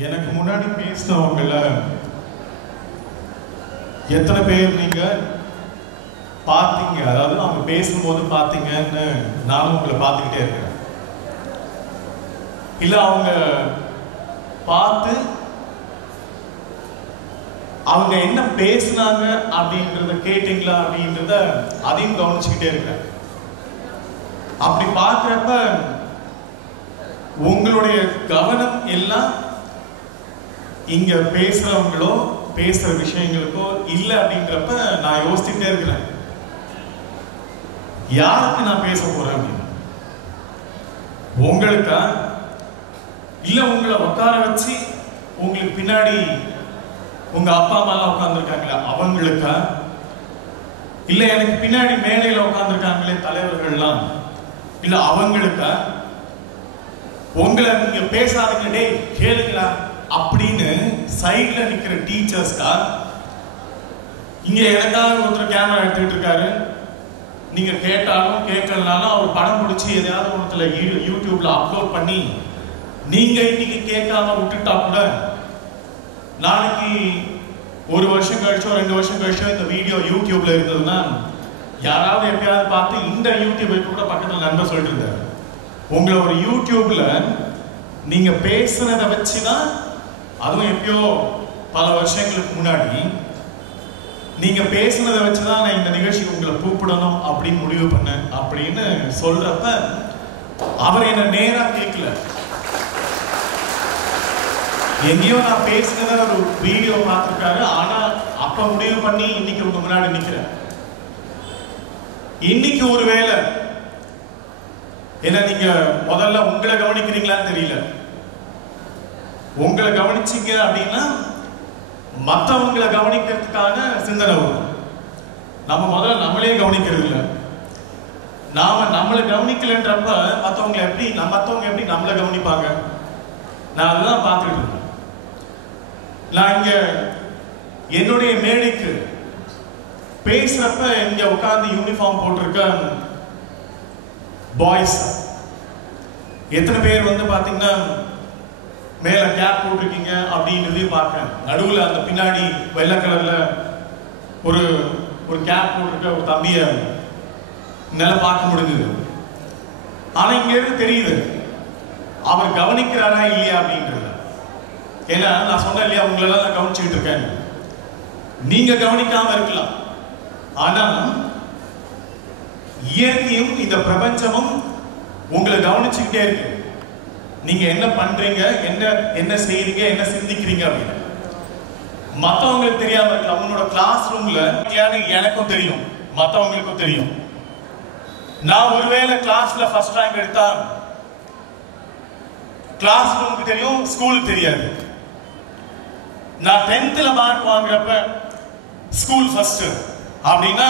எனக்கு முன்னாடி பேசினவங்கள எத்தனை பேர் நீங்க பார்த்தீங்க? அதாவது அவங்க பேசும்போது பார்த்தீங்கன்னு நானும் உங்களை பார்த்துக்கிட்டே இருக்கேன். இல்ல அவங்க பார்த்து அவங்க என்ன பேசினாங்க அப்படின்றத கேட்டீங்களா அப்படின்றத அதையும் கவனிச்சுக்கிட்டே இருக்கேன். அப்படி பார்க்கிறப்ப உங்களுடைய கவனம் எல்லாம் இங்க பேசுறவங்களோ பேசுற விஷயங்களுக்கோ இல்லை அப்படின்றப்ப நான் யோசிச்சுட்டே இருக்கிறேன், யாருக்கு நான் பேச போறேன் அப்படின்னு. உங்களுக்கா இல்ல உங்களை உட்கார வச்சு உங்களுக்கு பின்னாடி உங்க அப்பா அம்மா எல்லாம் உட்கார்ந்துருக்காங்களா அவங்களுக்கா, இல்ல எனக்கு பின்னாடி மேலையில உட்கார்ந்துருக்காங்களே தலைவர்கள்லாம் இல்ல அவங்களுக்கா, உங்களை நீங்க பேசாதீங்க டே கேளுங்களா அப்படின்னு சைட்ல நிக்கிற டீச்சர்ஸ்கா, இங்க எனக்காக ஒருத்தர் கேமரா எடுத்துக்கிட்டு இருக்காரு, நீங்க கேட்டாலும் கேட்கலனாலும் அவர் படம் பிடிச்சி எதையாவது ஒருத்தர் யூடியூப்ல அப்லோட் பண்ணி நீங்க இன்னைக்கு கேட்காம விட்டுட்டா கூட நாளைக்கு ஒரு வருஷம் கழிச்சோ 2 வருஷம் கழிச்சோ இந்த வீடியோ யூடியூப்ல இருந்ததுன்னா யாராவது எப்பயாவது பார்த்து இந்த யூடியூப் கூட பக்கத்துல நண்பர் சொல்லிட்டு இருந்தாரு, உங்களை ஒரு யூடியூப்ல நீங்க பேசுனதை வச்சுதான், அதுவும் எப்பயோ பல வருஷங்களுக்கு முன்னாடி நீங்க பேசுனதை வச்சுதான் நான் இந்த நிகழ்ச்சிக்கு உங்களை கூப்பிடணும் அப்படின்னு முடிவு பண்ணேன் அப்படின்னு சொல்றப்ப அவர் என்ன நேரா கேட்கல, எங்கேயோ நான் பேசுனத ஒரு வீடியோ பார்த்திருக்காரு, ஆனா அப்ப முடிவு பண்ணி இன்னைக்கு உங்க முன்னாடி நிக்கிறேன். இன்னைக்கு ஒருவேளை என்ன நீங்க முதல்ல உங்களை கவனிக்கிறீங்களான்னு தெரியல, உங்களை கவனிச்சீங்க அப்படின்னா மற்றவங்களை கவனிக்கிறதுக்கான சிந்தனை வரும். நம்ம முதல்ல நம்மளே கவனிக்கிறது இல்லை, நாம நம்மளை கவனிக்கலன்றப்ப மற்றவங்க எப்படி நம்மளை கவனிப்பாங்க? நான் அதுதான் பார்த்துட்டு இருக்கேன். நான் இங்க என்னுடைய மேடைக்கு பேசுறப்ப இங்க உட்கார்ந்து யூனிஃபார்ம் போட்டிருக்க பாய்ஸ் எத்தனை பேர் வந்து பாத்தீங்கன்னா மேல கேப் போட்டிருக்கீங்க அப்படின்றதையும் பார்க்கிறேன். நடுவில் அந்த பின்னாடி வெள்ளை கலர்ல ஒரு ஒரு கேப் போட்டிருக்க ஒரு தம்பிய என்னால பார்க்க முடிஞ்சது. ஆனா இங்க இருந்து தெரியுது அவர் கவனிக்கிறாரா இல்லையா அப்படின்றது. ஏன்னா நான் சொன்னேன் இல்லையா, உங்களெல்லாம் நான் கவனிச்சுக்கிட்டு இருக்கேன், நீங்க கவனிக்காம இருக்கலாம், ஆனா இயற்கையும் இந்த பிரபஞ்சமும் உங்களை கவனிச்சுக்கிட்டே இருக்கு. நீங்க என்ன பண்றீங்க, என்ன செய்றீங்க, என்ன சிந்திக்கிறீங்க அப்படின்னு மத்தவங்களுக்கு தெரியாம இருக்கலாம். உன்னோட கிளாஸ் ரூம்ல எனக்கும் தெரியும், மத்தவங்களுக்கும் தெரியும். நான் ஒருவேளை கிளாஸ்ல ஃபர்ஸ்ட் ரேங்க் எடுத்தா கிளாஸ் ரூமுக்கு தெரியும், ஸ்கூலுக்கு தெரியாது. நான் 10th மார்க் வாங்குறப்ப ஸ்கூல் ஃபர்ஸ்ட் அப்படின்னா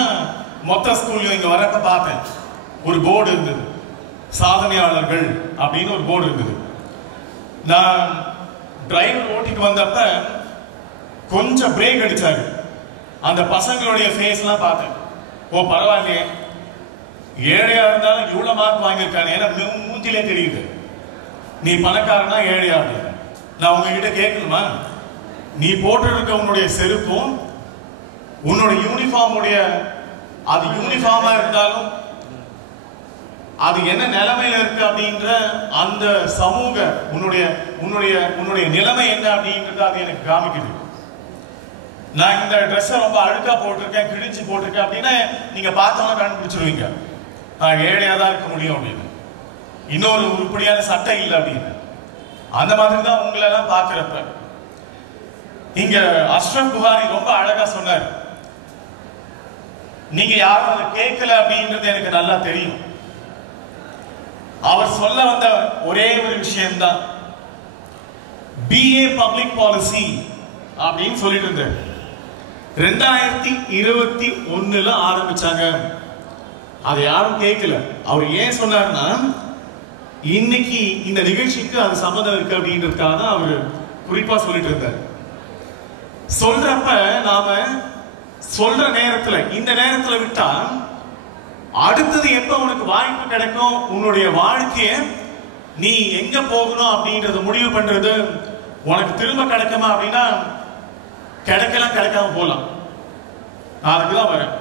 மொத்த ஸ்கூல்லையும் இங்க வரப்ப பார்த்தேன் ஒரு போர்டு இருந்தது, சாதனையாளர்கள் அப்படின்னு ஒரு போர்டு இருந்தது. நான் டிரைவர் ஓட்டிட்டு வந்தப்ப கொஞ்சம் பிரேக் அடிச்சாரு, அந்த பசங்களுடைய ஃபேஸ் எல்லாம் பார்த்தேன். ஓ பரவாயில்லையே, ஏழையா இருந்தாலும் இவ்வளவு மார்க் வாங்கியிருக்கானே, ஏன்னா மூஞ்சிலே தெரியுது நீ பணக்காரனா ஏழையா அப்படின்னு. நான் உங்ககிட்ட கேட்கணுமா, நீ போட்டிருக்க உன்னுடைய செருப்பும் உன்னோட யூனிஃபார்முடைய, அது யூனிஃபார்மா இருந்தாலும் அது என்ன நிலைமையில இருக்கு அப்படின்ற அந்த சமூக உன்னுடைய உன்னுடைய உன்னுடைய நிலைமை என்ன அப்படின்றது அது எனக்கு காமிக்குது. நான் இந்த ட்ரெஸ்ஸை ரொம்ப அழுக்கா போட்டிருக்கேன், கிழிச்சு போட்டிருக்கேன் அப்படின்னா நீங்க பார்த்தோம்னா கண்டுபிடிச்சிருவீங்க நான் ஏழையா தான் இருக்க முடியும் அப்படின்னு, இன்னொரு உருப்படியான சட்டை இல்லை அப்படின்னு. அந்த மாதிரி தான் உங்களை எல்லாம் பார்க்கிறப்ப இங்க அஷ்ரப் புகாரி ரொம்ப அழகா சொன்னார், நீங்க யாரும் அதை கேட்கல அப்படின்றது எனக்கு நல்லா தெரியும். அவர் சொல்ல வந்த ஒரே ஒரு விஷயம்தான், BA பப்ளிக் பாலிசி அப்படின்னு சொல்லிட்டு இருந்தார். 2021 ஆரம்பிச்சாங்க, அதை யாரும் கேட்கல. அவர் ஏன் சொன்னார்னா இன்னைக்கு இந்த நிகழ்ச்சிக்கு அது சம்மந்தம் இருக்கு அப்படின்றதுக்காக தான் அவர் குறிப்பா சொல்லிட்டு இருந்தார். சொல்றப்ப நாம சொல்ற நேரத்துல இந்த நேரத்துல விட்டா அடுத்தது எப்ப உனக்கு வாய்ப்பு கிடைக்கும், உன்னுடைய வாழ்க்கைய நீ எங்க போகணும் அப்படின்றத முடிவு பண்றது உனக்கு திரும்ப கிடைக்குமா அப்படின்னா கிடைக்கலாம், கிடைக்காம போலாம். நான் அதுக்குதான் வரேன்.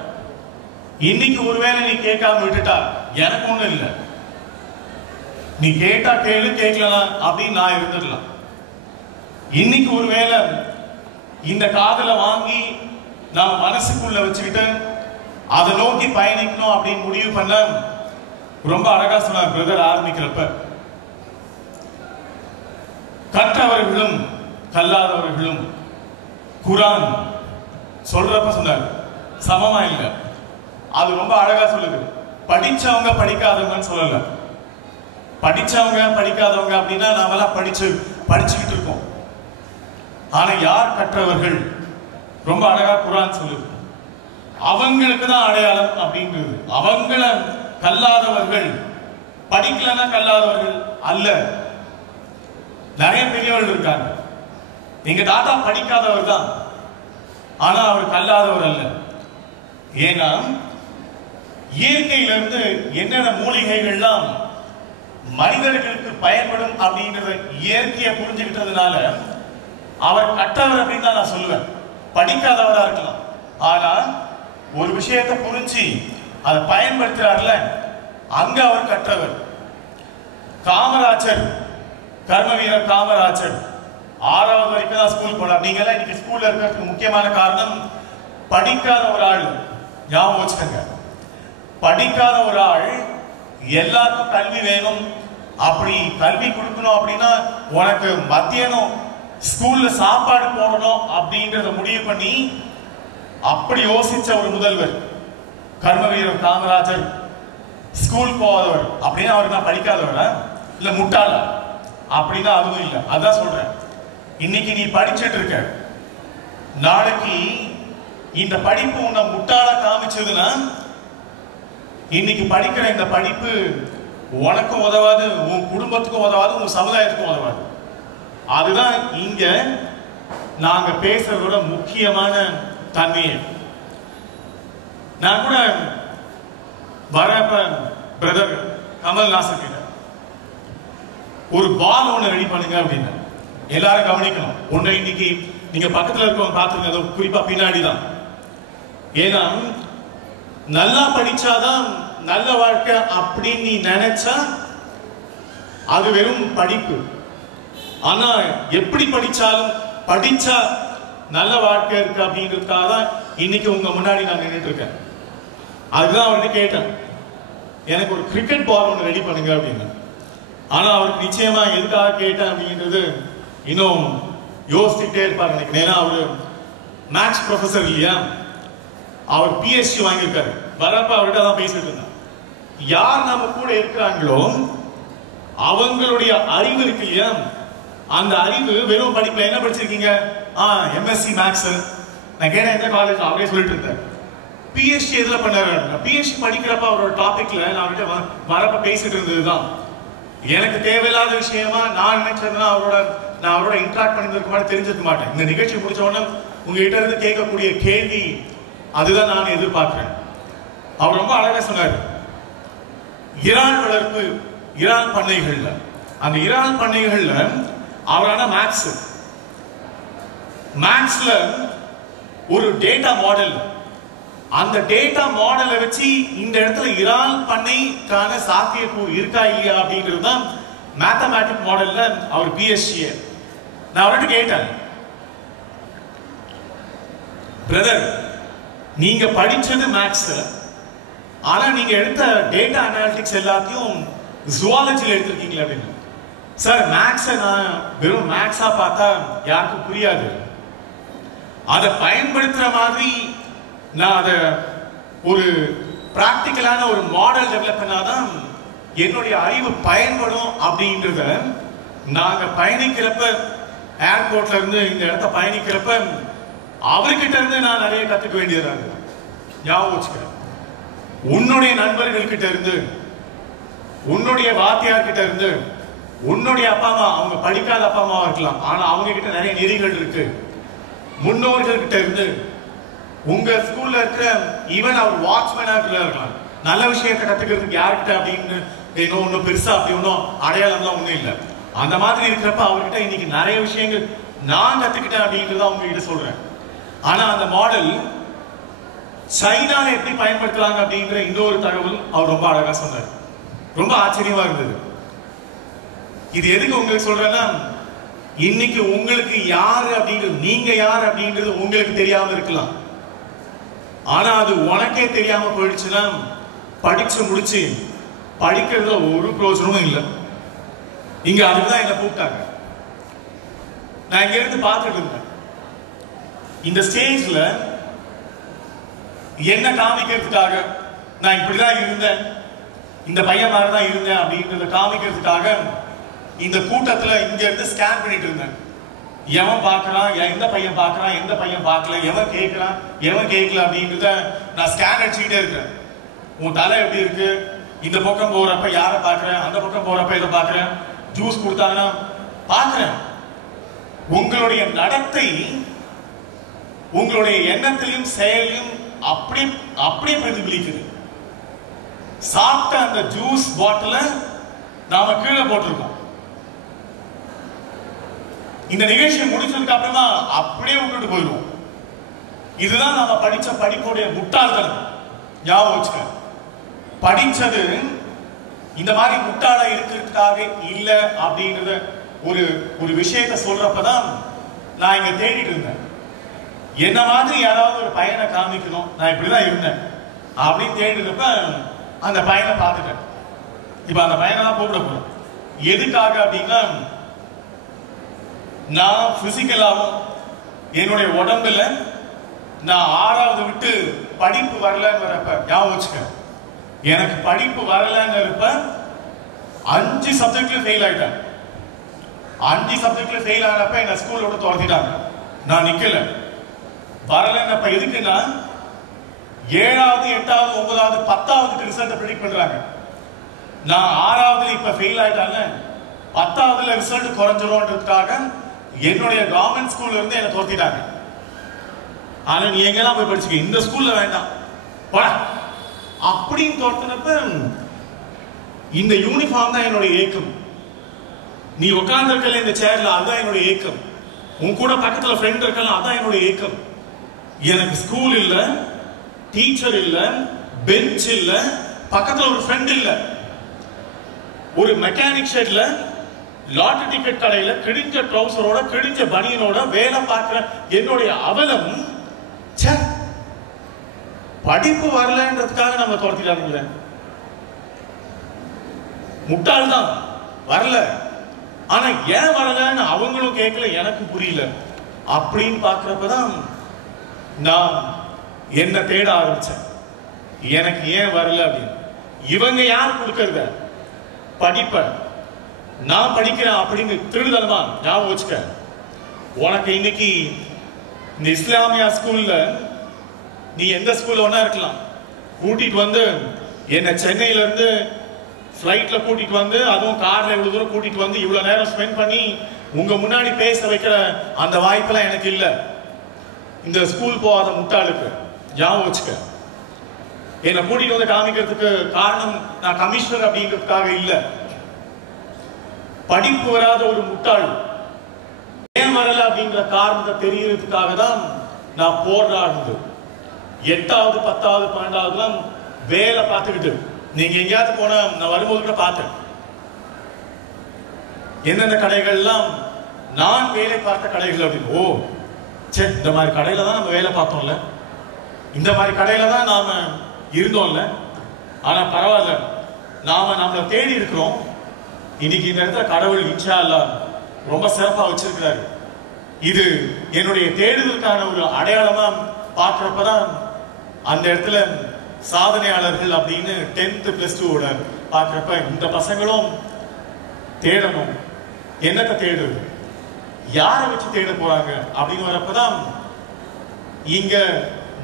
இன்னைக்கு ஒருவேளை நீ கேட்காம விட்டுட்டா எனக்கு ஒண்ணும் இல்லை. நீ கேட்டா கேளு, கேட்கலாம் அப்படின்னு நான் இருந்துடலாம். இன்னைக்கு ஒருவேளை இந்த காதல வாங்கி நான் மனசுக்குள்ள வச்சுக்கிட்டு அதை நோக்கி பயணிக்கணும் அப்படின்னு முடிவு பண்ண ரொம்ப அழகா சொன்னார் பிரதர் ஆரம்பிக்கிறப்ப. கற்றவர்களும் கல்லாதவர்களும் குரான் சொல்றப்ப சொன்னார் சமமா இல்லை. அது ரொம்ப அழகா சொல்லுது. படிச்சவங்க படிக்காதவங்கன்னு சொல்லல. படிச்சவங்க படிக்காதவங்க அப்படின்னா நாமெல்லாம் படிச்சுக்கிட்டு இருக்கோம். ஆனா யார் கற்றவர்கள்? ரொம்ப அழகா குரான் சொல்லுது. அவங்களுக்கு தான் அடையாளம் அப்படின்றது. அவங்கள கல்லாதவர்கள், படிக்கலன்னா கல்லாதவர்கள் அல்ல. நிறைய பெரியவர்கள் இருக்காங்க. எங்க தாத்தா படிக்காதவர் தான், ஆனா அவர் கல்லாதவர் அல்ல. ஏன்னா இயற்கையிலிருந்து என்னென்ன மூலிகைகள்லாம் மனிதர்களுக்கு பயன்படும் அப்படின்றத இயற்கையை புரிஞ்சுக்கிட்டதுனால அவர் கற்றவர் அப்படின்னு தான் நான் சொல்லுவேன். படிக்காதவரா இருக்கலாம், ஆனா ஒரு விஷயத்தை புரிஞ்சு அதை பயன்படுத்துறாருல, அங்க அவர் கற்றவர். காமராஜர், கர்ம வீரர் காமராஜர் 6வது வரைக்கும் தான் ஸ்கூல் போனார். நீங்க எல்லாம் இன்னைக்கு ஸ்கூல்ல இருக்கிறதுக்கு முக்கியமான காரணம் படிக்காத ஒரு ஆள். ஞாபகம் வச்சுக்கோங்க, படிக்காத ஒரு ஆள் எல்லாருக்கும் கல்வி வேணும், அப்படி கல்வி கொடுக்கணும் அப்படின்னா உனக்கு மத்தியானம் ஸ்கூல்ல சாப்பாடு போடணும் அப்படின்றத முடிவு பண்ணி அப்படி யோசிச்ச ஒரு முதல்வர் கர்ம வீரர் காமராஜர். ஸ்கூல் போகாதவர் அப்படின்னா அவருக்கு நான் படிக்காதவரா இல்ல முட்டாளா அப்படின்னா அதுவும் இல்லை. அதான் சொல்றேன், இன்னைக்கு நீ படிச்சுட்டு இருக்க, நாளைக்கு இந்த படிப்பு உன்னை முட்டாளா காமிச்சதுன்னா இன்னைக்கு படிக்கிற இந்த படிப்பு உனக்கும் உதவாது, உன் குடும்பத்துக்கும் உதவாது, உன் சமுதாயத்துக்கும் உதவாது. அதுதான் இங்க நாங்க பேசுறதோட முக்கியமான தன்மையை. நான் கூட வரப்ப பிரதர் கமல் நாசர் கிட்ட ஒரு பால் ஒண்ணு ரெடி பண்ணுங்க அப்படின்னு. எல்லாரும் கவனிக்கணும். ஒண்ணு இன்னைக்கு நீங்க பக்கத்துல இருக்கவங்க பாத்துருங்க, அது குறிப்பா பின்னாடிதான். ஏன்னா நல்லா படிச்சாதான் நல்ல வாழ்க்கை அப்படின்னு நீ நினைச்சா அது வெறும் படிப்பு. ஆனா எப்படி படிச்சாலும் படிச்சா நல்ல வாழ்க்கை இருக்கு அப்படின்றதுக்காக தான் இன்னைக்கு உங்க முன்னாடி நான் நின்றுட்டு இருக்கேன். அதுதான் அவர்கிட்ட கேட்டேன், எனக்கு ஒரு கிரிக்கெட் பால் ஒன்று ரெடி பண்ணுங்க அப்படின்னு. ஆனா அவருக்கு நிச்சயமா எதுக்காக கேட்டேன் அப்படின்றது இன்னும் யோசிச்சுட்டே இருப்பாரு நினைக்கிறேன். ஏன்னா அவரு மேத்ஸ் ப்ரொஃபசர் இல்லையா, அவர் PhD வாங்கியிருக்காரு. வரப்ப அவர்கிட்ட தான் பேசிட்டு இருந்தார். யார் நம்ம கூட இருக்கிறாங்களோ அவங்களுடைய அறிவு இருக்கு இல்லையா, அந்த அறிவு வெறும் படிப்புல என்ன படிச்சிருக்கீங்க? MSc maths. நான் கேட்டேன் எந்த காலேஜ், அவரே சொல்லிட்டு இருந்தேன். PhD எதுல பண்ணாரு? PhD படிக்கிறப்ப அவரோட டாபிக்ல நான் அவர்கிட்ட வரப்ப பேசிட்டு இருந்ததுதான் எனக்கு தேவையில்லாத விஷயமா நான் நினைச்சதுன்னா நான் அவரோட இன்டராக்ட் பண்ணிருக்க மாட்டேன், தெரிஞ்சிருக்க மாட்டேன். இந்த நிகழ்ச்சி முடிச்ச உடனே உங்ககிட்ட இருந்து கேட்கக்கூடிய கேள்வி அதுதான் நான் எதிர்பார்க்கிறேன். அவர் ரொம்ப அழகா சொன்னார், இறால் வளர்ப்பு, இறால் பண்ணைகள்ல, அந்த இறால் பண்ணைகள்ல அவரான மேத்ஸ்ல ஒரு டேட்டா மாடல், அந்த டேட்டா மாடலை வச்சு இந்த இடத்துல இறால் பண்ணைக்கான சாத்தியக்கூறு இருக்கா இல்லையா அப்படிங்கிறது தான் மேத்தமேட்டிக் மாடல்ல அவர் PhD. நான் அவர்கிட்ட கேட்டேன், பிரதர் நீங்க படிச்சது மேத்ஸ், ஆனா நீங்க எடுத்த டேட்டா அனாலிட்டிக்ஸ் எல்லாத்தையும் ஜுவாலஜில எடுத்திருக்கீங்களா அப்படின்னு. சார் மேத்ஸை நான் வெறும் மேத்ஸா பார்த்தா யாருக்கும் புரியாது, அதை பயன்படுத்துற மாதிரி நான் அதை ஒரு பிராக்டிக்கலான ஒரு மாடல் டெவலப் பண்ணாதான் என்னுடைய அறிவு பயன்படும் அப்படின்றத நாங்க பயணிக்கிறப்ப, ஏர்போர்ட்ல இருந்து இந்த இடத்த பயணிக்கிறப்ப அவர்கிட்ட இருந்து நான் நிறைய கத்துக்க வேண்டியதா இருக்கு. ஞாபகம் வச்சுக்க, உன்னுடைய நண்பர்கள் கிட்ட இருந்து, உன்னுடைய வாத்தியார் கிட்ட இருந்து, உன்னுடைய அப்பா அம்மா, அவங்க படிக்காத அப்பா அம்மாவா இருக்கலாம், ஆனா அவங்க கிட்ட நிறைய நெறிகள் இருக்கு. முன்னோர்கள் கிட்ட இருந்து, உங்க ஸ்கூல்ல இருக்கிற ஈவன் அவர் வாட்ச்மேனா இருக்கலாம், நல்ல விஷயத்தை கத்துக்கிறதுக்கு யார்கிட்ட அப்படின்னு ஒன்னும் பெருசா அப்படி ஒன்னும் அடையாளம்லாம் ஒண்ணும் இல்லை. அந்த மாதிரி இருக்கிறப்ப அவர்கிட்ட இன்னைக்கு நிறைய விஷயங்கள் நான் கத்துக்கிட்டேன் அப்படின்றத அவங்க கிட்ட சொல்றேன். ஆனா அந்த மாடல் சைனால எப்படி பயன்படுத்துறாங்க அப்படிங்கிற இன்னொரு தகவல் அவர் ரொம்ப அழகா சொன்னார். ரொம்ப ஆச்சரியமா இருந்தது. இது எதுக்கு உங்களுக்கு சொல்றேன்னா, இன்னைக்கு உங்களுக்கு யாரு அப்படின்றது, நீங்க யார் அப்படின்றது உங்களுக்கு தெரியாம இருக்கலாம். ஆனா அது உனக்கே தெரியாம போயிடுச்சுன்னா படிச்சு முடிச்சு படிக்கிறதுல ஒரு பிரயோஜனமும் இல்லை. இங்க அதுதான் என்ன கூப்பிட்டாங்க. நான் இங்க இருந்து பார்த்துட்டு இருந்தேன். இந்த ஸ்டேஜ்ல என்ன காமிக்கிறதுக்காக நான் இப்படிதான் இருந்தேன், இந்த பையன் மாதிரிதான் இருந்தேன் அப்படின்றத காமிக்கிறதுக்காக இந்த கூட்டத்துல இங்க இருந்து ஸ்கேன் பண்ணிட்டு இருந்தேன். எவன் பார்க்கறான், எந்த பையன் பார்க்கறான், எந்த பையன் பார்க்கல, எவன் கேட்கறான், எவன் கேட்கல அப்படின்றத நான் ஸ்கேன் அடிச்சுக்கிட்டே இருக்கேன். உன் தலை எப்படி இருக்கு, இந்த பக்கம் போறப்ப யாரை பார்க்கறேன், அந்த பக்கம் போறப்ப இதை பார்க்கறேன், ஜூஸ் கொடுத்தாங்கன்னா பார்க்கறேன். உங்களுடைய நடத்தை உங்களுடைய எண்ணத்திலையும் செயலையும் அப்படியே பிரதிபலிக்குது. சாப்பிட்ட அந்த ஜூஸ் பாட்டில நாம கீழே போட்டிருக்கோம். இந்த நிகழ்ச்சி முடிச்சதுக்கு அப்புறமா அப்படியே விட்டுட்டு போயிடுவோம். இதுதான் நாம படிச்ச படிப்புடைய முட்டாள்தனம். ஞாபகம் வச்சுக்க, படிச்சது இந்த மாதிரி முட்டாளா இருக்கிறதுக்காக இல்ல அப்படின்றத ஒரு விஷயத்தை சொல்றப்பதான் நான் இங்க தேடிட்டு இருந்தேன். என்ன மாதிரி யாராவது ஒரு பையனை காமிக்கணும், நான் இப்படிதான் இருந்தேன் அப்படின்னு தேடினப்ப அந்த பையனை பார்த்துட்டேன். இப்ப அந்த பையனை தான் கூப்பிட போறேன். எதுக்காக அப்படின்னா, நான் பிசிக்கலாவும் என்னுடைய உடம்புல நான் 6வது விட்டு படிப்பு வரலன்னு வரப்ப, ஞாபகம் வச்சுக்க, எனக்கு படிப்பு வரலன்னு இருப்ப 5 சப்ஜெக்ட்ல ஃபெயில் ஆயிட்டேன். 5 சப்ஜெக்ட்ல ஃபெயில் ஆனப்ப என்ன ஸ்கூல்ல விட்டு துரத்திட்டாங்க. நான் நிக்கல, வரலன்னப்ப எதுக்குன்னா 7வது 8வது 9வது 10வது ரிசல்ட் ப்ரெடிக்ட் பண்றாங்க. நான் 6வதுல இப்ப ஃபெயில் ஆயிட்டாங்க, 10வதுல ரிசல்ட் குறைஞ்சிரும்ன்றதுக்காக என்னுடைய கவர்மெண்ட் ஸ்கூல்ல இருந்து என்ன துரத்திட்டாங்க. ஆனா நீ எங்கெல்லாம் போய் படிச்சுக்க, இந்த ஸ்கூல்ல வேண்டாம் அப்படின்னு துரத்தினப்ப இந்த யூனிஃபார்ம் தான் என்னுடைய ஏக்கம். நீ உட்கார்ந்து இருக்கல இந்த சேர்ல, அதுதான் என்னுடைய ஏக்கம். உன் கூட பக்கத்துல ஃப்ரெண்ட் இருக்கலாம், அதான் என்னுடைய ஏக்கம். எனக்கு ஸ்கூல் இல்ல, டீச்சர் இல்ல, பெஞ்ச் இல்ல, பக்கத்துல ஒரு ஃப்ரெண்ட் இல்ல. ஒரு மெக்கானிக் ஷெட்ல, லாட்டரி டிக்கெட் கடையில கிழிஞ்ச ட்ரவுசரோட கிழிஞ்ச பனியனோட வேலை பார்க்கிற என்னுடைய அவலம். படிப்பு வரலன்றதுக்காக நம்ம துரத்திட்டாங்க. முட்டாள் தான், வரல. ஆனா ஏன் வரலன்னு அவங்களும் கேட்கல, எனக்கு புரியல. அப்படின்னு பாக்குறப்பதான் நான் என்ன தேட ஆரம்பிச்சேன். எனக்கு ஏன் வரல அப்படின்னு. இவங்க யார் கொடுக்கறத படிப்ப நான் படிக்கிறேன் அப்படின்னு திருடுதலமா ஞாபகம் வச்சுக்க. உனக்கு இன்னைக்கு இந்த இஸ்லாமியா ஸ்கூல்ல, நீ எந்த ஸ்கூல்ல ஒன்னா இருக்கலாம், கூட்டிட்டு வந்து என்ன சென்னையில இருந்து ஃபிளைட்ல கூட்டிட்டு வந்து, அதுவும் கார்ல இவ்வளவு தூரம் கூட்டிட்டு வந்து இவ்வளவு நேரம் ஸ்பெண்ட் பண்ணி உங்க முன்னாடி பேச வைக்கிற அந்த வாய்ப்பெல்லாம் எனக்கு இல்ல. இந்த ஸ்கூல் போகாத முட்டாளுக்கு ஞாபகம் வச்சுக்க. என்னை கூட்டிட்டு வந்து காமிக்கிறதுக்கு காரணம் நான் கமிஷனர் அப்படிங்கிறதுக்காக இல்ல. படிப்பு வராத ஒரு முட்டாள் ஏன் வரல அப்படிங்கிற காரணத்தை தெரியறதுக்காக தான் நான் போராடுறது. 8வது 10வது 12வதுலாம் வேலை பார்த்துக்கிட்டு, நீங்க எங்கேயாவது போன நான் வரும்போது கூட பார்த்தேன், எந்தெந்த கடைகள்லாம் நான் வேலை பார்த்த கடைகள் அப்படின்னு. ஓ சே, இந்த மாதிரி கடையில தான் நம்ம வேலை பார்த்தோம்ல, இந்த மாதிரி கடையில தான் நாம இருந்தோம்ல. ஆனா பரவாயில்ல, நாம நம்மளை தேடி இருக்கிறோம். இன்னைக்கு இந்த இடத்துல கடவுள் இன்ஷா அல்லாஹ் ரொம்ப சிறப்பா வச்சிருக்கிறாரு. இது என்னுடைய தேடுதலுக்கான ஒரு அடையாளமா பார்க்கிறப்பதான் அந்த இடத்துல சாதனையாளர்கள் அப்படின்னு 10th +2 பார்க்கிறப்ப இந்த பசங்களும் தேடணும். என்னத்தை தேடுறது, யாரை வச்சு தேட போறாங்க அப்படின்னு வரப்பதான் இங்க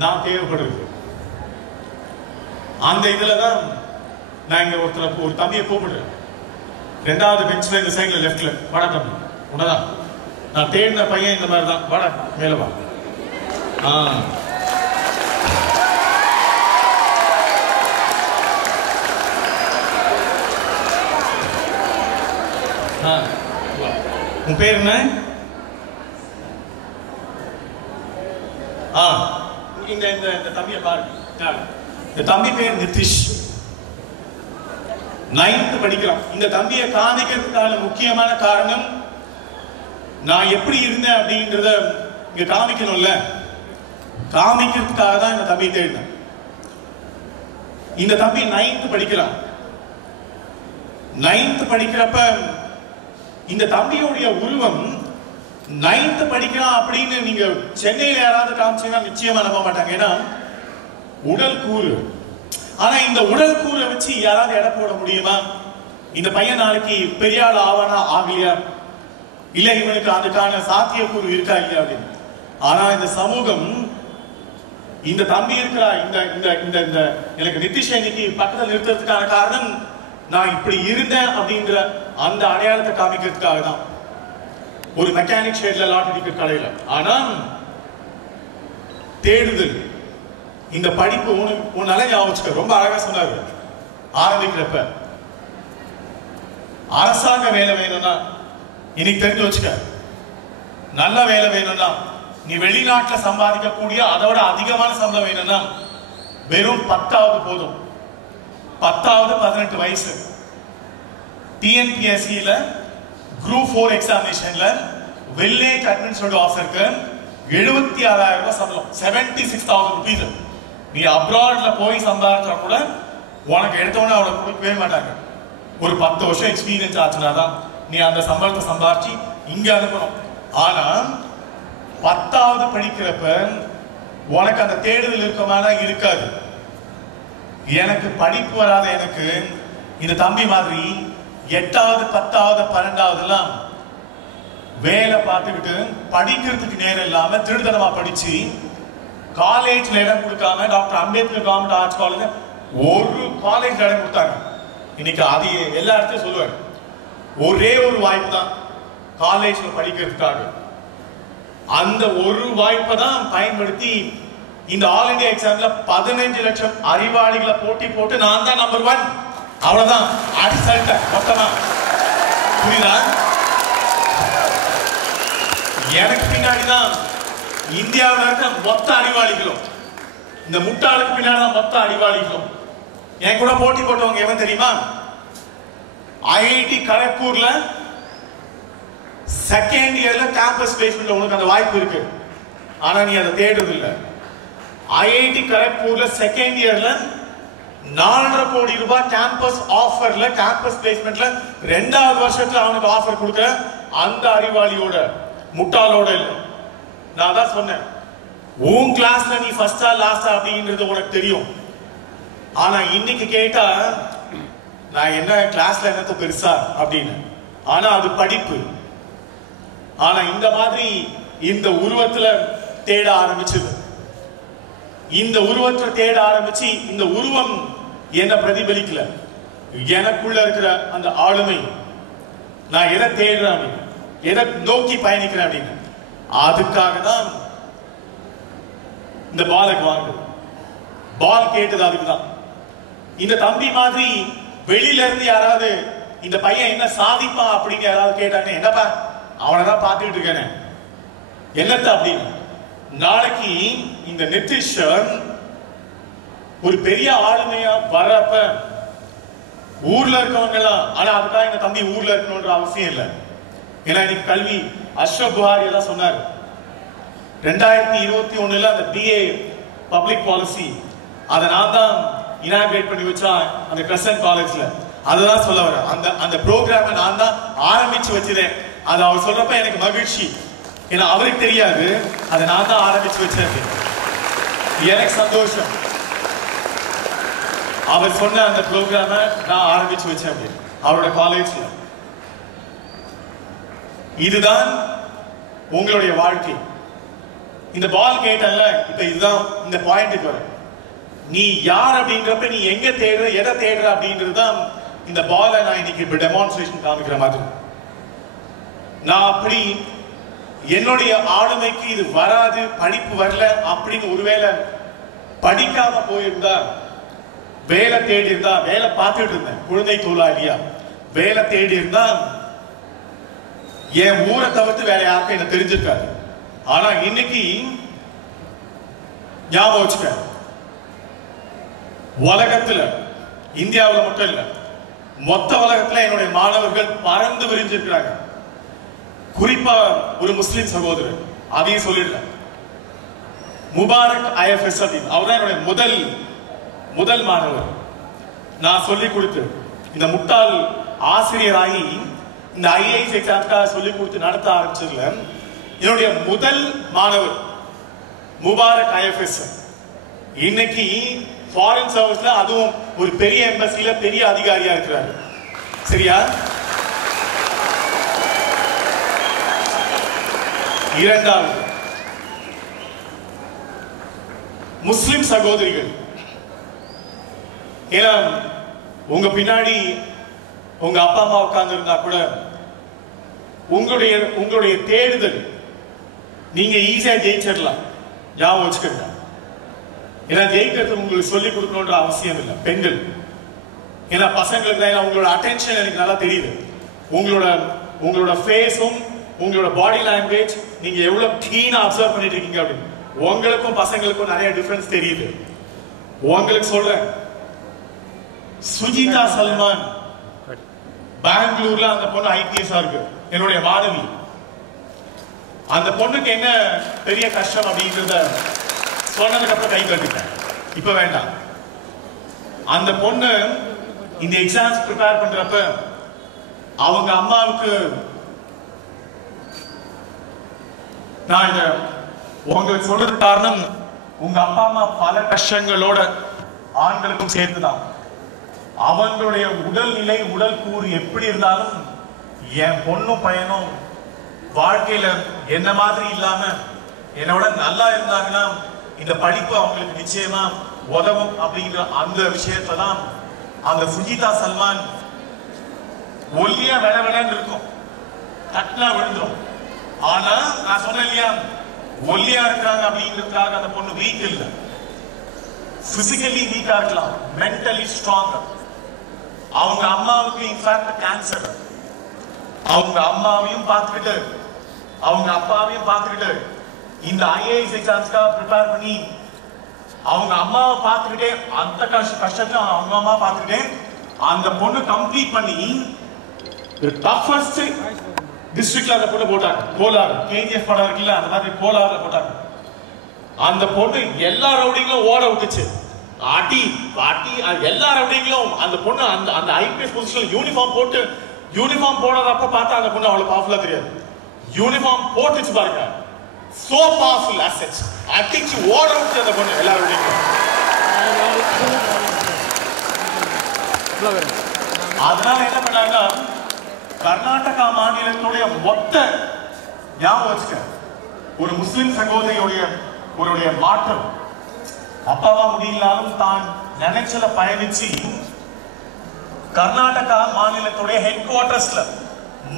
நான் தேவைப்படுறது. அந்த இதுலதான் நான் இங்க ஒரு தம்பியை கூப்பிடுறேன். 2வது பெஞ்ச்ல இந்த சைட்ல லெஃப்ட்ல, வட தம்பி உன்னதான் நான் தேடின பையன் இந்த மாதிரி தான், வட மேல வா. உன் பேர் என்ன? இந்த தம்பியை பாருங்க. இந்த தம்பி பேர் நிதிஷ். 9th படிக்கிறான். இந்த தம்பியை காமிக்கிறதுக்கான முக்கியமான காரணம், நான் எப்படி இருந்தேன் அப்படின்றத இங்க காமிக்கணும்ல, காமிக்கிறதுக்காக தான் இந்த தம்பியை தேடினேன். இந்த தம்பி 9th படிக்கிறான். 9th படிக்கிறப்ப இந்த தம்பியுடைய உருவம் 9th படிக்கிறான் அப்படின்னு நீங்க சென்னையில யாராவது காமிச்சீங்கன்னா நிச்சயமா நம்ப மாட்டாங்க. ஏன்னா உடல் கூறு. ஆனா இந்த உடல் கூரை வச்சு யாராவது எடை போட முடியுமா? இந்த பையன் நாளைக்கு பெரிய ஆள் ஆவானா ஆகலையா, இல்ல இவனுக்கு அதுக்கான சாத்தியக்கூறு இருக்கா இல்லையா அப்படின்னு. ஆனா இந்த சமூகம் இந்த தம்பி இருக்கிறா, இந்த இந்த இந்த இந்த எனக்கு நிதிஷ் இன்னைக்கு பக்கத்தில் நிறுத்துறதுக்கான காரணம், நான் இப்படி இருந்தேன் அப்படின்ற அந்த அடையாளத்தை காமிக்கிறதுக்காக தான். ஒரு மெக்கானிக் ஷெட்ல லாட்டரி டிக்கெட் கடையில. ஆனா தேடுதல், இந்த படிப்பு உன்னால ஞாபகம் ரொம்ப அழகா சொன்னாரு ஆரம்பிக்கிறப்ப. அரசாங்க வேலை வேணும்னா இன்னைக்கு தெரிஞ்சு வச்சுக்க, நல்ல வேலை வேணும்னா, நீ வெளிநாட்டுல சம்பாதிக்கக்கூடிய அதோட அதிகமான சம்பளம் வேணும்னா வெறும் 10வது போதும். 10வது 18 வயசு. டிஎன்பிஎஸ்சில குரூப் 4 எக்ஸாமினேஷன்ல வில்லேஜ் அட்மினிஸ்ட்ரேட்டிவ் ஆஃபீஸருக்கு 76,000 ரூபாய் சம்பளம், 76,000 rupees. நீ அப்ராட்ல போய் சம்பாதிச்சா கூட உனக்கு எடுத்தோன்னே அவளை கொடுக்கவே மாட்டாங்க. ஒரு 10 வருஷம் எக்ஸ்பீரியன்ஸ் ஆச்சுன்னா தான் நீ அந்த சம்பளத்தை சம்பாதிச்சு இங்க அனுப்பணும். ஆனா 10வது படிக்கிறப்ப உனக்கு அந்த தேடுதல் இருக்கமான இருக்காது. எனக்கு படிப்பு வராத எனக்கு இந்த தம்பி மாதிரி 8வது 10வது 12வதுலாம் வேலை பார்த்துக்கிட்டு படிக்கிறதுக்கு நேரம் இல்லாம திருத்தனமா படிச்சு காலேஜ்ல இடம் கொடுக்காம doctor Ambedkar government arts college ஒரு காலேஜ் இடம் கொடுத்தாங்க. இன்னைக்கு அது எல்லா இடத்தையும் சொல்லுவாங்க. ஒரே ஒரு வாய்ப்பு தான் காலேஜ்ல படிக்கிறதுக்காக. அந்த ஒரு வாய்ப்பை தான் பயன்படுத்தி இந்த ஆல் இந்தியா எக்ஸாம்ல 15 லட்சம் அறிவாளிகளை போட்டி போட்டு நான் தான் நம்பர் 1. அவ்வளவுதான் அடிசல்ட்ட மொத்தமா. புரியுதா? எனக்கு பின்னாடிதான் இந்தியாவில் இருக்க மொத்த அறிவாளிகளும், இந்த முட்டாளுக்கு பின்னாடி மொத்த அறிவாளிகளும். என் கூட போட்டி போட்டவங்க எவன் தெரியுமா? ஐஐடி கரக்பூர்ல செகண்ட் இயர்ல கேம்பஸ் பிளேஸ்மென்ட்ல உனக்கு அந்த வாய்ப்பு இருக்கு. ஆனா நீ அதை தேடுறது இல்ல. ஐஐடி கரக்பூர்ல செகண்ட் இயர்ல 4.5 கோடி ரூபாய் கேம்பஸ் ஆஃபர்ல, கேம்பஸ் பிளேஸ்மென்ட்ல 2வது வருஷத்துல அவனுக்கு ஆஃபர் கொடுக்க அந்த அறிவாளியோட முட்டாளோட இல்ல. நான் தான் சொன்னேன், உன் கிளாஸ்ல நீ ஃபர்ஸ்டா லாஸ்டா அப்படின்றது உனக்கு தெரியும். ஆனா இன்னைக்கு கேட்டா நான் என்ன கிளாஸ்ல என்னத்த பெருசா அப்படின்னு. ஆனா அது படிப்பு. ஆனா இந்த மாதிரி இந்த உருவத்துல தேட ஆரம்பிச்சது. இந்த உருவத்தை தேட ஆரம்பிச்சு இந்த உருவம் என்ன பிரதிபலிக்கல. எனக்குள்ள இருக்கிற அந்த ஆளுமை, நான் எதை தேடுறேன் அப்படின்னு, எதை நோக்கி பயணிக்கிறேன் அப்படின்னு, அதுக்காக தான் இந்த பாலுக்கு வாங்குது. பால் கேட்டது அதுக்குதான். இந்த தம்பி மாதிரி வெளியில இருந்து யாராவது இந்த பையன் என்ன சாதிப்பான் அப்படின்னு யாராவது கேட்டாங்க, என்னப்பா அவனதான் பார்த்துக்கிட்டு இருக்கேனே என்னத்த அப்படின்னு. நாளைக்கு இந்த நிதிஷ் ஒரு பெரிய ஆளுமையா வரப்ப ஊர்ல இருக்கவங்க எல்லாம், ஆனா அதுக்காக இந்த தம்பி ஊர்ல இருக்கணும்ன்ற அவசியம் இல்லை. ஏன்னா இன்னைக்கு கல்வி அஷ்ரப் புகாரி தான் சொன்னார். 2021 அந்த பிஏ பப்ளிக் பாலிசி அதை நான் தான் இனாகிரேட் பண்ணி வச்சா அந்த கிரசன்ட் காலேஜ்ல. அதுதான் சொல்ல வர. அந்த ப்ரோக்ராமை நான் தான் ஆரம்பிச்சு வச்சிருந்தேன். அது அவர் சொல்றப்ப எனக்கு மகிழ்ச்சி. ஏன்னா அவருக்கு தெரியாது அதை நான் தான் ஆரம்பிச்சு வச்சேன். எனக்கு சந்தோஷம். அவர் சொன்ன அந்த ப்ரோக்ராமை நான் ஆரம்பிச்சு வச்சேன் அப்படின்னு அவரோட காலேஜ்ல. இதுதான் உங்களுடைய வாழ்க்கை. இந்த பால் கேட்டல, இப்ப இதுதான் இந்த பாயிண்ட்டுக்கு வர. நீ யார் அப்படின்றப்ப நீ எங்க தேடுற, எதை தேடுற அப்படின்றதுதான் இந்த பாலை நான் இன்னைக்கு இப்ப டெமான்ஸ்ட்ரேஷன் காமிக்கிற மாதிரி. நான் அப்படி என்னுடைய ஆளுமைக்கு இது வராது, படிப்பு வரல அப்படின்னு ஒருவேளை படிக்காம போயிருந்தா, வேலை தேடி இருந்தா, வேலை பார்த்துட்டு இருந்தேன் குழந்தை தொழிலாளியா வேலை தேடி இருந்தா என் ஊரை தவிர்த்து வேற யாருக்கும் என்ன தெரிஞ்சிருக்காரு. ஆனா இன்னைக்கு ஞாபகம் வச்சுக்க, உலகத்துல, இந்தியாவில் மட்டும் இல்ல, மொத்த உலகத்துல என்னுடைய மாணவர்கள் பறந்து விரிஞ்சிருக்கிறாங்க. குறிப்பா ஒரு முஸ்லிம் சகோதரர், அதையும் சொல்லிடுறேன், முபாரக் IFS அப்படின்னு, அவர் தான் என்னுடைய முதல் மாணவர். நான் சொல்லி கொடுத்து இந்த முட்டாள் ஆசிரியராகி இந்த IAS எக்ஸாம்ஸ்க்காக சொல்லி கொடுத்து நடத்த ஆரம்பிச்சதுல என்னுடைய முதல் மாணவர் முபாரக் IFS இன்னைக்கு ஃபாரின் சர்வீஸ்ல, அதுவும் ஒரு பெரிய எம்பசில பெரிய அதிகாரியா இருக்கிறார். சரியா? இரண்டாவது, முஸ்லிம் சகோதரிகள். ஏன்னா உங்க பின்னாடி உங்க அப்பா அம்மா உட்கார்ந்து இருந்தா கூட உங்களுடைய தேடுதல் நீங்க ஈஸியா ஜெயிச்சிடலாம். ஞாபகம் வச்சுக்கோங்க. ஏன்னா ஜெயிக்கிறது உங்களுக்கு சொல்லிக் கொடுக்கணுன்ற அவசியம் இல்லை. பெண்கள், ஏன்னா பசங்களுக்கு தான் உங்களோட அட்டென்ஷன் எனக்கு நல்லா தெரியுது. உங்களோட ஃபேஸும் உங்களோட பாடி லாங்குவேஜ் நீங்க எவ்வளவு கிளீனா அப்சர்வ் பண்ணிட்டு இருக்கீங்க அப்படின்னு உங்களுக்கும் பசங்களுக்கும் நிறைய டிஃபரன்ஸ் தெரியுது. உங்களுக்கு சொல்றேன், சுஜிதா சல்மான் பெங்களூர்ல அந்த பொண்ணு IPS இருக்கு, என்னுடைய மாணவி. அந்த பொண்ணுக்கு என்ன பெரிய கஷ்டம் அப்படின்றத சொன்னதுக்கு அப்புறம் கை கட்டிட்டேன். இப்ப வேண்டாம். அந்த பொண்ணு இந்த எக்ஸாம்ஸ் ப்ரிப்பேர் பண்றப்ப அவங்க அம்மாவுக்கு, நான் இத உங்களுக்கு சொல்றது காரணம், உங்க அப்பா அம்மா பல கஷ்டங்களோட ஆண்களுக்கும் சேர்த்துதான். அவங்களுடைய உடல்நிலை, உடல் கூறு எப்படி இருந்தாலும் என் பொண்ணும் பையனும் வாழ்க்கையில என்ன மாதிரி இல்லாம என்னோட நல்லா இருந்தாங்கன்னா இந்த படிப்பு அவங்களுக்கு நிச்சயமா உதவும் அப்படிங்கிற அந்த விஷயத்தான் அந்த சுஜிதா சல்மான் ஒல்லியா விடன்னு இருக்கும், தட்டா விழுந்துரும். ஆனா நான் சொன்னேன் இல்லையா, ஒல்லியா இருக்காங்க அப்படிங்கிறதுக்காக அந்த பொண்ணு வீக் இல்ல. பிசிக்கலி வீக்கா இருக்கலாம், மென்டலி ஸ்ட்ராங். அவங்க அம்மாவுக்கு இன்ஃபேக்ட் கேன்சர். அவங்க அம்மாவையும் பார்த்துக்கிட்டு அவங்க அப்பாவையும் பார்த்துக்கிட்டு இந்த IAS எக்ஸாம்ஸ்க்காக ப்ரிப்பேர் பண்ணி அவங்க அம்மாவை பார்த்துக்கிட்டே அந்த கஷ்டத்தை அவங்க அம்மா பார்த்துக்கிட்டே அந்த பொண்ணு கம்ப்ளீட் பண்ணி டஃபஸ்ட் டிஸ்ட்ரிக்ட்ல அந்த பொண்ணு போட்டாங்க. கோலார், KGF படம் இருக்குல்ல, அந்த மாதிரி கோலார்ல போட்டாங்க. அந்த பொண்ணு எல்லா ரவுடிங்களும் ஓட விட்டுச்சு. அடி பாட்டி எல்லா ரவுடிங்களும் அந்த பொண்ணு அந்த IPS பொசிஷன்ல யூனிஃபார்ம் போடாதப்ப பார்த்தா அந்த பொண்ணு அவ்வளவு பவர்ஃபுல்லா தெரியாது. யூனிஃபார்ம் போட்டுச்சு பாருங்க, so powerful assets. I think she ஓட விட்டு அந்த பொண்ணு எல்லா ரவுடிங்களும். அதனால என்ன பண்ணாங்கன்னா, கர்நாடகா மாநிலத்துடைய மொத்த, ஞாபகம் வச்சுக்க, ஒரு முஸ்லிம் சகோதரியுடைய மாற்றம், அப்பாவா முடியலாலும் தான் நினைச்சல பயணிச்சு கர்நாடகா மாநிலத்துடைய ஹெட் குவார்டர்ஸ்ல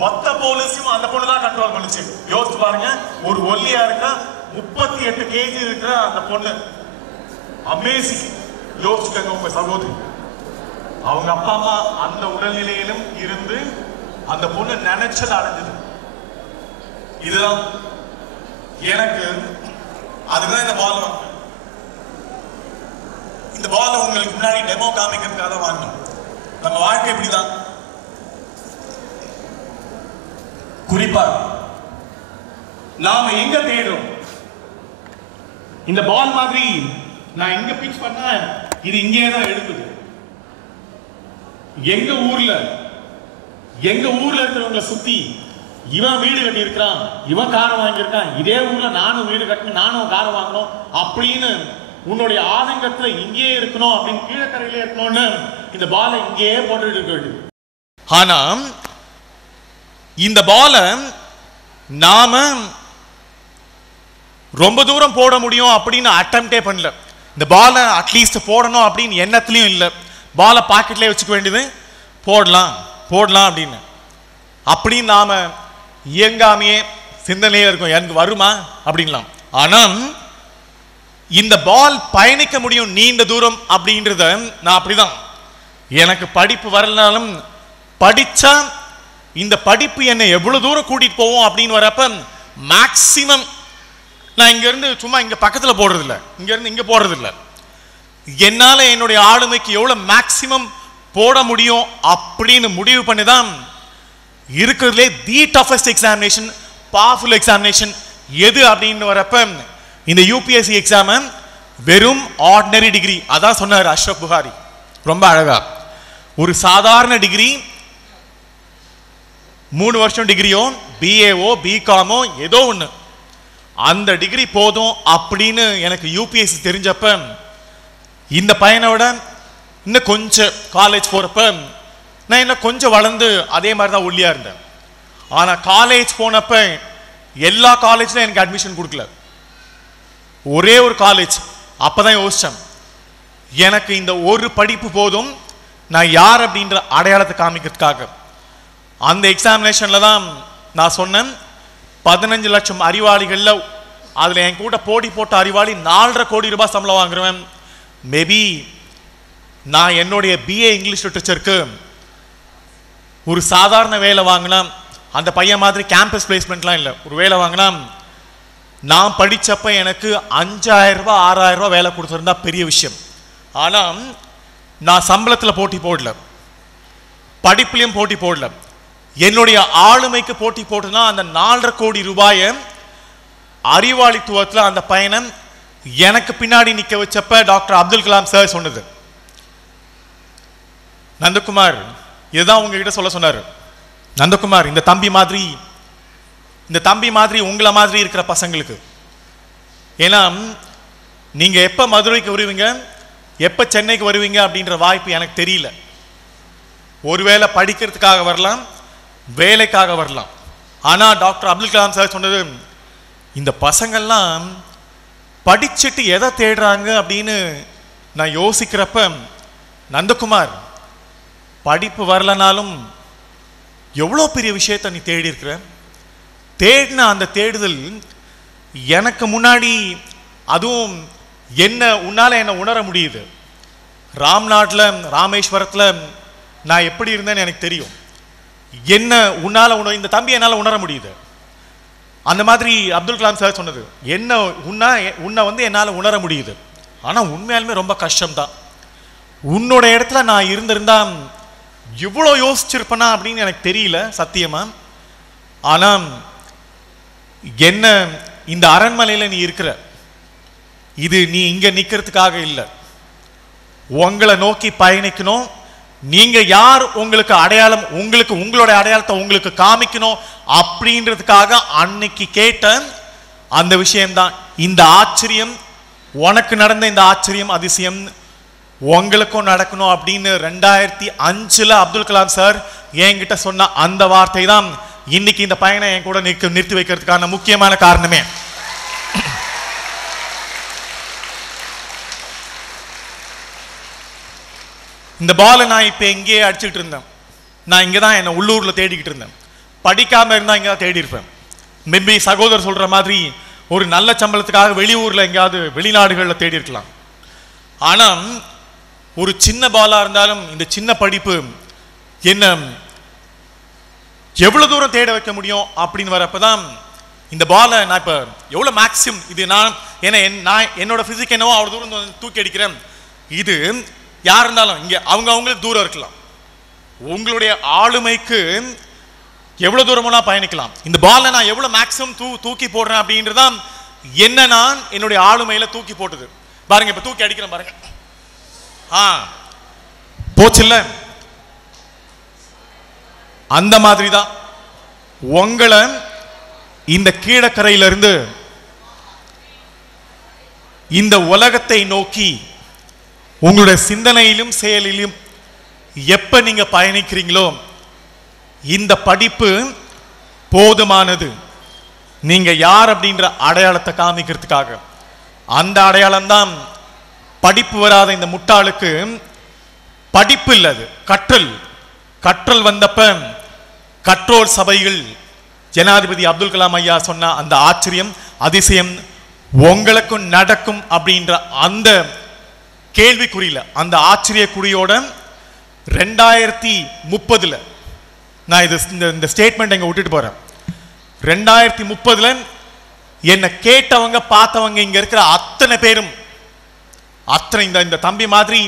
மொத்த போலீஸையும் அந்த பொண்ணு தான் கண்ட்ரோல் பண்ணுச்சு. யோசிச்சு பாருங்க, ஒரு ஒல்லியா இருக்கா 38 kg இருக்கிற அந்த பொண்ணு, அமேசிங். யோசிச்சுக்கங்க உங்க சகோதரி, அவங்க அப்பா அம்மா அந்த உடல்நிலையிலும் இருந்து அந்த பொண்ணு நினைச்சது அடைஞ்சது. இதுதான் எனக்கு, அதுதான் இந்த பால் வாங்க. இந்த பால் உங்களுக்கு முன்னாடி டெமோ காமிக்கிறதுக்காக வாங்கணும். நம்ம வாழ்க்கை இப்படிதான். குறிப்பா நாம எங்க தேடுறோம்? இந்த பால் மாதிரி நான் எங்க பிச் பண்ண இது இங்கே தான் எடுக்குது. எங்க ஊர்ல இருக்கிறவங்களை சுத்தி இவன் வீடு கட்டி இருக்கிறான், இவன் காரை வாங்கியிருக்கான், இதே ஊர்ல நானும் வீடு கட்டணும், நானும் காரை வாங்கணும் அப்படின்னு உன்னுடைய ஆதங்கத்துல இங்கேயே இருக்கணும் அப்படின்னு கீழக்கரையிலே இருக்கணும்னு இந்த பாலை இங்கேயே போட்டுட்டு இருக்க வேண்டியது. ஆனா இந்த பாலை நாம ரொம்ப தூரம் போட முடியும் அப்படின்னு அட்டெம்ப்டே பண்ணல. இந்த பாலை அட்லீஸ்ட் போடணும் அப்படின்னு எண்ணத்துலயும் இல்லை. பாலை பாக்கெட்லேயே வச்சுக்க வேண்டியது, போடலாம் அப்படின்னு. அப்படின்னு நாம இயங்காமையே சிந்தனையே இருக்கும், எனக்கு வருமா அப்படின்லாம். ஆனா இந்த பால் பயணிக்க முடியும் நீண்ட தூரம் அப்படின்றத நான் அப்படிதான். எனக்கு படிப்பு வரலனாலும் படிச்சா இந்த படிப்பு என்னை எவ்வளவு தூரம் கூட்டிட்டு போவோம் அப்படின்னு வரப்ப மேக்சிமம் நான் இங்க இருந்து சும்மா இங்க பக்கத்துல போடுறது இல்லை, இங்க இருந்து இங்க போடுறது இல்லை. என்னால என்னுடைய ஆளுமைக்கு எவ்வளவு மேக்சிமம் போட முடியும் அப்படின்னு முடிவு பண்ணிதான் இருக்கிறதுலே தி டஃபஸ்ட் எக்ஸாமினேஷன், பவர்ஃபுல் எக்ஸாமினேஷன் எது அப்படின்னு வரப்ப இந்த யூபிஎஸ்சி எக்ஸாம் வெறும் ஆர்டினரி டிகிரி. அதான் சொன்னார் அஷ்ரப் புகாரி ரொம்ப அழகா. ஒரு சாதாரண டிகிரி 3 வருஷம் டிகிரியோ பிஏஓ பிகாமோ ஏதோ ஒன்று, அந்த டிகிரி போதும் அப்படின்னு எனக்கு யூபிஎஸ்சி தெரிஞ்சப்ப இந்த பையனை விட இன்னும் கொஞ்சம் காலேஜ் போறப்ப நான் இன்னும் கொஞ்சம் வளர்ந்து அதே மாதிரி தான் ஒல்லியா இருந்தேன். ஆனா காலேஜ் போனப்ப எல்லா காலேஜ்ல எனக்கு அட்மிஷன் கொடுக்கல. ஒரே ஒரு காலேஜ். அப்பதான் யோசிச்சேன், எனக்கு இந்த ஒரு படிப்பு போதும் நான் யார் அப்படின்ற அடையாளத்தை காமிக்கிறதுக்காக. அந்த எக்ஸாமினேஷன்ல தான் நான் சொன்னேன் 15 லட்சம் அறிவாளிகள்ல அதுல என் கூட போட்டி போட்ட அறிவாளி 4.5 கோடி ரூபாய் சம்பளம் வாங்குறவன். மேபி நான் என்னுடைய பிஏ இங்கிலீஷ் லிட்டரேச்சருக்கு ஒரு சாதாரண வேலை வாங்கினா, அந்த பையன் மாதிரி கேம்பஸ் பிளேஸ்மெண்ட்லாம் இல்லை, ஒரு வேலை வாங்கினா நான் படிச்சப்ப எனக்கு 5000 ரூபாய் 6000 ரூபாய் வேலை கொடுத்துருந்தா பெரிய விஷயம். ஆனா நான் சம்பளத்துல போட்டி போடல, படிப்புலையும் போட்டி போடல, என்னுடைய ஆளுமைக்கு போட்டி போட்டுனா அந்த 4.5 கோடி ரூபாயை அறிவாளித்துவத்தில் அந்த பையனை எனக்கு பின்னாடி நிக்க வச்சப்ப டாக்டர் அப்துல் கலாம் சார் சொன்னது, நந்தகுமார் இதுதான் உங்ககிட்ட சொல்ல சொன்னாரு. நந்தகுமார் இந்த தம்பி மாதிரி உங்களை மாதிரி இருக்கிற பசங்களுக்கு, ஏன்னா நீங்க எப்ப மதுரைக்கு வருவீங்க எப்ப சென்னைக்கு வருவீங்க அப்படின்ற வாய்ப்பு எனக்கு தெரியல. ஒருவேளை படிக்கிறதுக்காக வரலாம், வேலைக்காக வரலாம். ஆனா டாக்டர் அப்துல் கலாம் சார் சொன்னது, இந்த பசங்கள்லாம் படிச்சுட்டு எதை தேடுறாங்க அப்படின்னு நான் யோசிக்கிறப்ப, நந்தகுமார் படிப்பு வரலனாலும் எவ்வளோ பெரிய விஷயத்த நீ தேடி இருக்கிற, தேடின அந்த தேடுதல் எனக்கு முன்னாடி அதுவும் என்ன உன்னால என்ன உணர முடியுது. ராம்நாட்ல ராமேஸ்வரத்துல நான் எப்படி இருந்தேன்னு எனக்கு தெரியும். என்ன உன்னால இந்த தம்பி என்னால உணர முடியுது. அந்த மாதிரி அப்துல் கலாம் சார் சொன்னது, என்ன உன்னை வந்து என்னால உணர முடியுது. ஆனா உண்மையாலுமே ரொம்ப கஷ்டம்தான். உன்னோட இடத்துல நான் இருந்திருந்தா இவ்வளோ யோசிச்சிருப்பனா அப்படின்னு எனக்கு தெரியல சத்தியமா. ஆனா என்ன இந்த அரண்மனையில நீ இருக்கிற, இது நீ இங்க நிக்கிறதுக்காக இல்லை, உங்களை நோக்கி பயணிக்கணும். நீங்க யார், உங்களுக்கு அடையாளம், உங்களுக்கு உங்களுடைய அடையாளத்தை உங்களுக்கு காமிக்கணும் அப்படின்றதுக்காக அன்னைக்கு கேட்ட அந்த விஷயம்தான். இந்த ஆச்சரியம், உனக்கு நடந்த இந்த ஆச்சரியம் அதிசயம் உங்களுக்கும் நடக்கணும் அப்படின்னு 2005 அப்துல் கலாம் சார் என்கிட்ட சொன்ன அந்த வார்த்தை தான் இன்னைக்கு இந்த பையனை என் கூட நிறுத்தி வைக்கிறதுக்கான முக்கியமான காரணமே. இந்த பாலை நான் இப்ப எங்கேயே அடிச்சுட்டு இருந்தேன். நான் இங்கதான் என்ன உள்ளூர்ல தேடிக்கிட்டு இருந்தேன். படிக்காம இருந்தா இங்க தேடி இருப்பேன். மேபி சகோதரர் சொல்ற மாதிரி ஒரு நல்ல சம்பளத்துக்காக வெளியூர்ல எங்கேயாவது வெளிநாடுகள்ல தேடி இருக்கலாம். ஆனா ஒரு சின்ன பாலா இருந்தாலும் இந்த சின்ன படிப்பு என்ன எவ்வளவு தூரம் தேட வைக்க முடியும் அப்படின்னு வரப்பதான் இந்த பாலை நான் இப்ப எவ்வளவு மேக்ஸிமம், இது நான் என்னோட பிசிக் என்னவோ அவ்வளவு தூரம் தூக்கி அடிக்கிறேன். இது யார் இருந்தாலும் இங்க அவங்களுக்கு தூரம் இருக்கலாம், உங்களுடைய ஆளுமைக்கு எவ்வளவு தூரமா பயணிக்கலாம். இந்த பாலை நான் எவ்வளவு மேக்ஸிமம் தூக்கி போடுறேன் அப்படின்றதான் என்ன நான் என்னுடைய ஆளுமையில தூக்கி போட்டது. பாருங்க இப்ப தூக்கி அடிக்கிறேன் பாருங்க, போச்சுல்ல. அந்த மாதிரிதான் உங்களை இந்த கீழக்கரையிலிருந்து இந்த உலகத்தை நோக்கி உங்களுடைய சிந்தனையிலும் செயலிலும் எப்ப நீங்க பயணிக்கிறீங்களோ இந்த படிப்பு போதுமானது. நீங்க யார் அப்படின்ற அடையாளத்தை காமிக்கிறதுக்காக. அந்த அடையாளம் தான் படிப்பு வராத இந்த முட்டாளுக்கு படிப்பு இல்லது, கற்றல். கற்றல் வந்தப்ப கற்றோர் சபைகள் ஜனாதிபதி அப்துல் கலாம் ஐயா சொன்ன அந்த ஆச்சரியம் அதிசயம் உங்களுக்கும் நடக்கும் அப்படின்ற அந்த கேள்விக்குறியில, அந்த ஆச்சரிய குறியோட 2030 நான் இந்த ஸ்டேட்மெண்ட் இங்க விட்டுட்டு போறேன். 2030 என்னை கேட்டவங்க பார்த்தவங்க இங்க இருக்கிற அத்தனை பேரும், அத்தனை இந்த தம்பி மாதிரி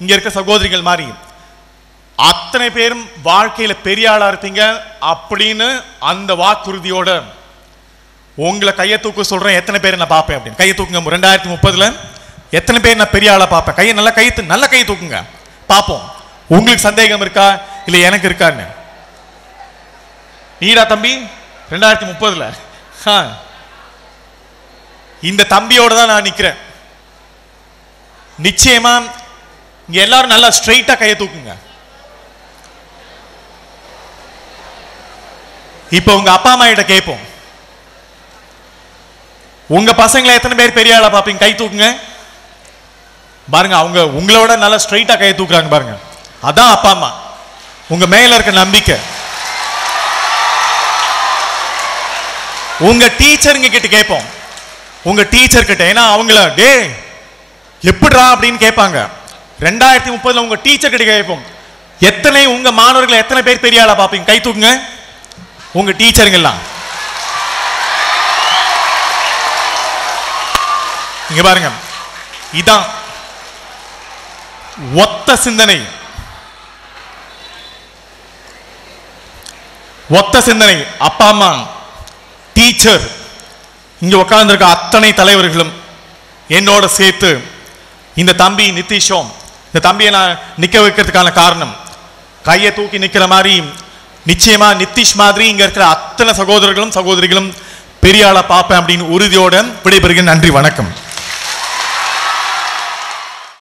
இங்க இருக்க சகோதரிகள் மாதிரி அத்தனை பேரும் வாழ்க்கையில பெரிய ஆளா இருப்பீங்க அப்படின்னு அந்த வாக்குறுதியோட உங்களை கையை தூக்க சொல்றேன். எத்தனை பேர் நான் பார்ப்பேன் அப்படின்னு கையை தூக்குங்க. 2030 எத்தனை பேர் நான் பெரிய ஆளா பார்ப்பேன்? கையை நல்ல கை தூக்குங்க பார்ப்போம். உங்களுக்கு சந்தேகம் இருக்கா இல்ல எனக்கு இருக்கான்னு? நீடா தம்பி 2030 இந்த தம்பியோட தான் நான் நிக்கிறேன். நிச்சயமா இங்க எல்லாரும் நல்லா ஸ்ட்ரெயிட்டா கையை தூக்குங்க. இப்ப உங்க அப்பா அம்மா கிட்ட கேட்போம், உங்க பசங்களை எத்தனை பேர் பெரிய ஆளா பாப்பீங்க? கை தூக்குங்க பாருங்க. அவங்க உங்களோட நல்லா ஸ்ட்ரெயிட்டா கையை தூக்குறாங்க பாருங்க. அதான் அப்பா அம்மா, உங்க மேல இருக்க நம்பிக்கை. உங்க டீச்சருங்க கிட்ட கேட்போம், உங்க டீச்சர் கிட்ட. ஏன்னா அவங்கள டே எப்படிரா அப்படின்னு கேட்பாங்க. 2030 உங்க டீச்சர் கிட்ட கேட்போம், எத்தனை உங்க மாணவர்களை எத்தனை பேர் பெரிய ஆளா பாப்பீங்க? கை தூக்குங்க உங்க டீச்சருங்கெல்லாம். இங்க பாருங்க, இதான் ஒத்த சிந்தனை. ஒத்த சிந்தனை அப்பா அம்மா, டீச்சர், இங்க உட்கார்ந்து இருக்க அத்தனை தலைவர்களும் என்னோட சேர்த்து இந்த தம்பி நிதிஷும், இந்த தம்பியை நான் நிக்க வைக்கிறதுக்கான காரணம், கையை தூக்கி நிக்கிற மாதிரி நிச்சயமா நிதிஷ் மாதிரி இங்க இருக்கிற அத்தனை சகோதரர்களும் சகோதரிகளும் பெரிய ஆளா பார்ப்பேன் அப்படின்னு உறுதியோட விடைபெறுகிறேன். நன்றி, வணக்கம்.